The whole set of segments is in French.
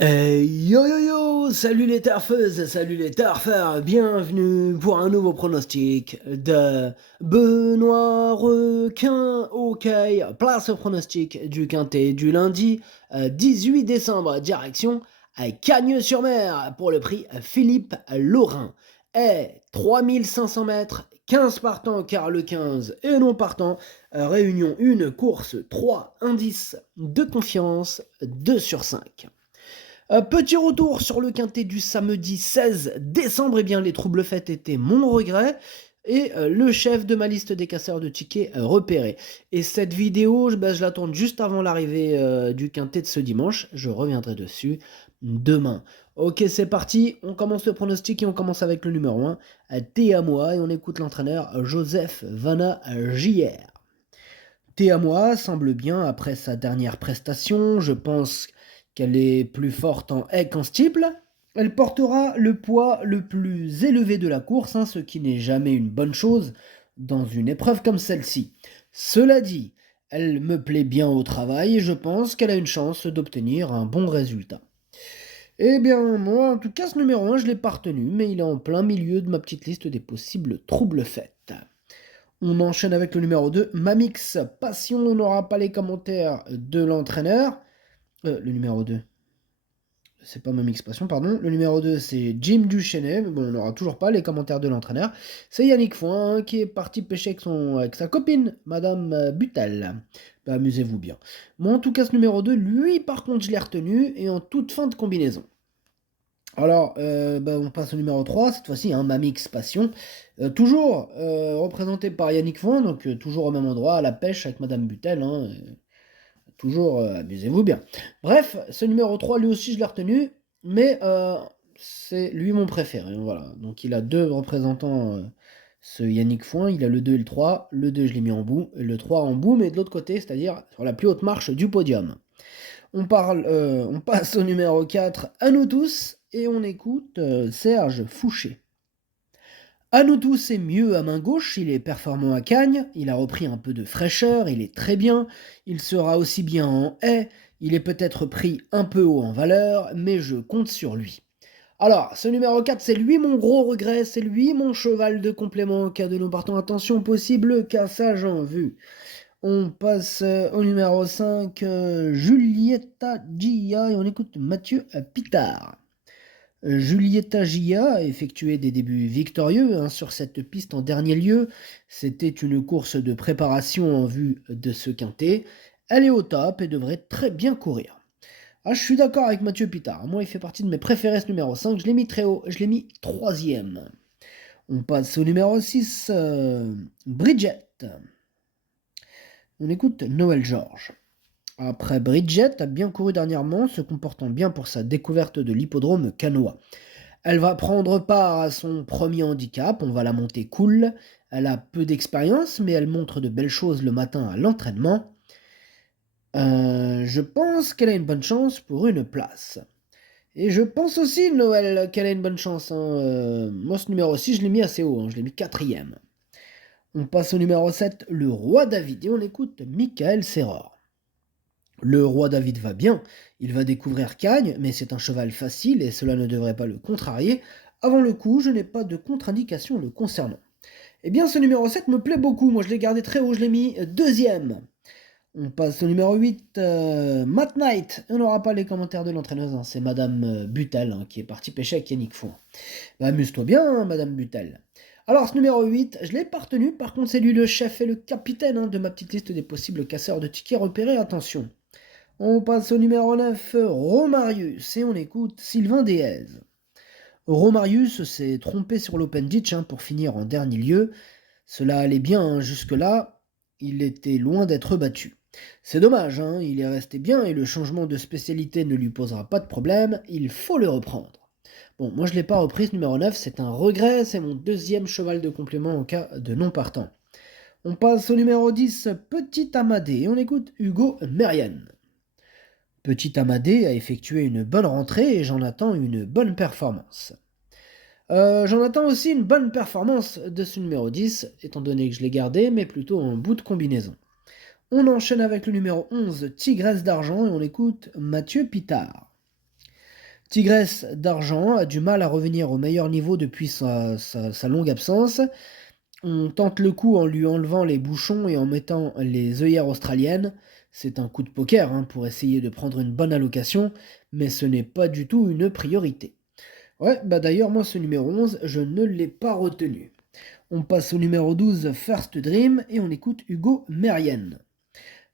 Yo yo yo, salut les tarfeuses, salut les tarfeurs, bienvenue pour un nouveau pronostic de Benoît Requin. Ok, place au pronostic du quintet du lundi 18 décembre, direction à Cagnes-sur-Mer pour le prix Philippe Laurin. Et 3500 mètres, 15 partants car le 15 et non partant, réunion 1, course 3, indice de confiance 2 sur 5. Petit retour sur le quintet du samedi 16 décembre, eh bien les troubles faits étaient mon regret et le chef de ma liste des casseurs de tickets repéré. Et cette vidéo, je la tourne juste avant l'arrivée du quintet de ce dimanche, je reviendrai dessus demain. Ok, c'est parti, on commence le pronostic et on commence avec le numéro 1, Thé à moi, et on écoute l'entraîneur Joseph Vanna JR. Thé à moi semble bien après sa dernière prestation, je pense qu'elle est plus forte en haie qu'en steeple. Elle portera le poids le plus élevé de la course, ce qui n'est jamais une bonne chose dans une épreuve comme celle-ci. Cela dit, elle me plaît bien au travail et je pense qu'elle a une chance d'obtenir un bon résultat. Eh bien, moi, en tout cas, ce numéro 1, je l'ai pas retenu, mais il est en plein milieu de ma petite liste des possibles troubles faits. On enchaîne avec le numéro 2, Mamix Passion. On n'aura pas les commentaires de l'entraîneur. Le numéro 2, c'est pas Mamix Passion, pardon. Le numéro 2, c'est Jim Duchesnay. Mais bon, on n'aura toujours pas les commentaires de l'entraîneur. C'est Yannick Foin qui est parti pêcher avec sa copine, Madame Butel. Bah, amusez-vous bien. Moi, en tout cas, ce numéro 2, lui, par contre, je l'ai retenu et en toute fin de combinaison. Alors, on passe au numéro 3, cette fois-ci, Mamix Passion. Toujours représenté par Yannick Foin, donc toujours au même endroit, à la pêche avec Madame Butel. Toujours, amusez-vous bien. Bref, ce numéro 3, lui aussi, je l'ai retenu, mais c'est lui mon préféré. Voilà. Donc, il a deux représentants, ce Yannick Foin. Il a le 2 et le 3. Le 2, je l'ai mis en bout, et le 3 en bout, mais de l'autre côté, c'est-à-dire sur la plus haute marche du podium. On passe au numéro 4, à nous tous, et on écoute Serge Fouché. À nous tous, c'est mieux à main gauche, il est performant à Cagnes, il a repris un peu de fraîcheur, il est très bien, il sera aussi bien en haie, il est peut-être pris un peu haut en valeur, mais je compte sur lui. Alors, ce numéro 4, c'est lui mon gros regret, c'est lui mon cheval de complément en cas de nos partants. Attention, possible cassage en vue. On passe au numéro 5, Julietta Gia, et on écoute Mathieu Pitard. Julietta Gia a effectué des débuts victorieux sur cette piste en dernier lieu. C'était une course de préparation en vue de ce quintet. Elle est au top et devrait très bien courir. Ah, je suis d'accord avec Mathieu Pitard. Moi, il fait partie de mes préférés, ce numéro 5. Je l'ai mis très haut. Je l'ai mis troisième. On passe au numéro 6, Bridget. On écoute Noël Georges. Après Bridget a bien couru dernièrement, se comportant bien pour sa découverte de l'hippodrome canois. Elle va prendre part à son premier handicap, on va la monter cool. Elle a peu d'expérience, mais elle montre de belles choses le matin à l'entraînement. Je pense qu'elle a une bonne chance pour une place. Et je pense aussi, Noël, qu'elle a une bonne chance. Moi, ce numéro 6, je l'ai mis assez haut, je l'ai mis quatrième. On passe au numéro 7, le roi David, et on écoute Michael Serror. Le roi David va bien, il va découvrir Cagnes, mais c'est un cheval facile et cela ne devrait pas le contrarier. Avant le coup, je n'ai pas de contre-indication le concernant. Eh bien, ce numéro 7 me plaît beaucoup, moi je l'ai gardé très haut, je l'ai mis deuxième. On passe au numéro 8, Matt Knight. On n'aura pas les commentaires de l'entraîneuse, c'est Madame Butel qui est partie pêcher avec Yannick Foin. Bah, amuse-toi bien, Madame Butel. Alors, ce numéro 8, je l'ai pas retenu, par contre c'est lui le chef et le capitaine de ma petite liste des possibles casseurs de tickets repérés, attention. On passe au numéro 9, Romarius, et on écoute Sylvain Déez. Romarius s'est trompé sur l'Open Ditch pour finir en dernier lieu. Cela allait bien jusque-là, il était loin d'être battu. C'est dommage, il est resté bien et le changement de spécialité ne lui posera pas de problème, il faut le reprendre. Bon, moi je ne l'ai pas repris ce numéro 9, c'est un regret, c'est mon deuxième cheval de complément en cas de non partant. On passe au numéro 10, Petit Amadé, et on écoute Hugo Merian. Petit Amadé a effectué une bonne rentrée et j'en attends une bonne performance. J'en attends aussi une bonne performance de ce numéro 10, étant donné que je l'ai gardé, mais plutôt en bout de combinaison. On enchaîne avec le numéro 11, Tigresse d'Argent, et on écoute Mathieu Pitard. Tigresse d'Argent a du mal à revenir au meilleur niveau depuis sa longue absence. On tente le coup en lui enlevant les bouchons et en mettant les œillères australiennes. C'est un coup de poker hein, pour essayer de prendre une bonne allocation, mais ce n'est pas du tout une priorité. Ouais, bah d'ailleurs, moi, ce numéro 11, je ne l'ai pas retenu. On passe au numéro 12, First Dream, et on écoute Hugo Merien.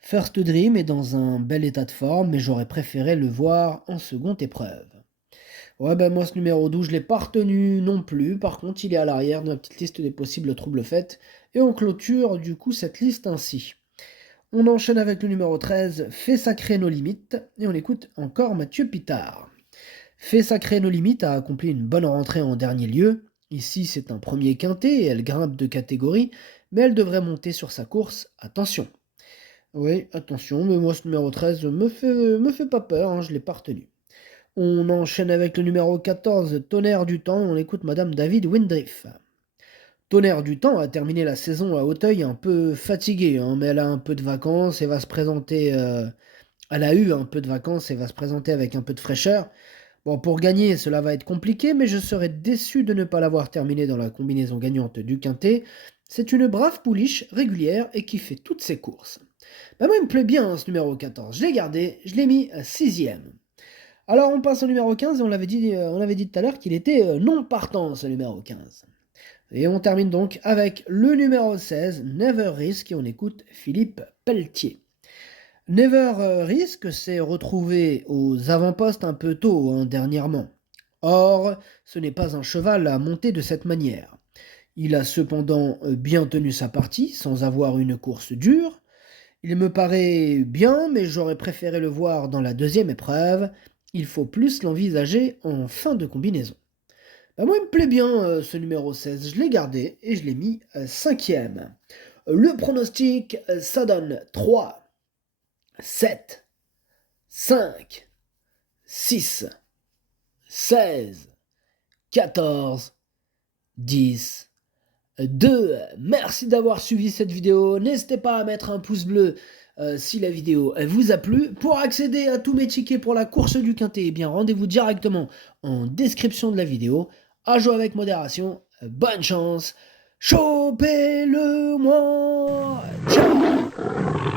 First Dream est dans un bel état de forme, mais j'aurais préféré le voir en seconde épreuve. Ouais, ben moi, ce numéro 12, je l'ai pas retenu non plus. Par contre, il est à l'arrière de ma petite liste des possibles troubles faits. Et on clôture du coup cette liste ainsi. On enchaîne avec le numéro 13, Fait sacrer nos limites. Et on écoute encore Mathieu Pitard. Fait sacrer nos limites a accompli une bonne rentrée en dernier lieu. Ici, c'est un premier quintet et elle grimpe de catégorie, mais elle devrait monter sur sa course. Attention. Oui, attention, mais moi, ce numéro 13 me fait pas peur, hein, je l'ai pas retenu. On enchaîne avec le numéro 14, Tonnerre du Temps, et on écoute Madame David Windriff. Tonnerre du Temps a terminé la saison à Auteuil un peu fatiguée, hein, mais elle a un peu de vacances et va se présenter. Elle a eu un peu de vacances et va se présenter avec un peu de fraîcheur. Bon, pour gagner, cela va être compliqué, mais je serais déçu de ne pas l'avoir terminé dans la combinaison gagnante du Quintet. C'est une brave pouliche régulière et qui fait toutes ses courses. Bah moi, il me plaît bien hein, ce numéro 14. Je l'ai gardé, je l'ai mis à 6ème. Alors on passe au numéro 15 et on avait dit tout à l'heure qu'il était non partant ce numéro 15. Et on termine donc avec le numéro 16, Never Risk, et on écoute Philippe Pelletier. Never Risk s'est retrouvé aux avant-postes un peu tôt dernièrement. Or, ce n'est pas un cheval à monter de cette manière. Il a cependant bien tenu sa partie sans avoir une course dure. Il me paraît bien, mais j'aurais préféré le voir dans la deuxième épreuve. Il faut plus l'envisager en fin de combinaison. Bah moi, il me plaît bien ce numéro 16. Je l'ai gardé et je l'ai mis 5ème. Le pronostic, ça donne 3, 7, 5, 6, 16, 14, 10, 2. Merci d'avoir suivi cette vidéo. N'hésitez pas à mettre un pouce bleu si la vidéo vous a plu. Pour accéder à tous mes tickets pour la course du Quintet, eh bien rendez-vous directement en description de la vidéo. À jouer avec modération. Bonne chance. Chopez-le moi. Ciao.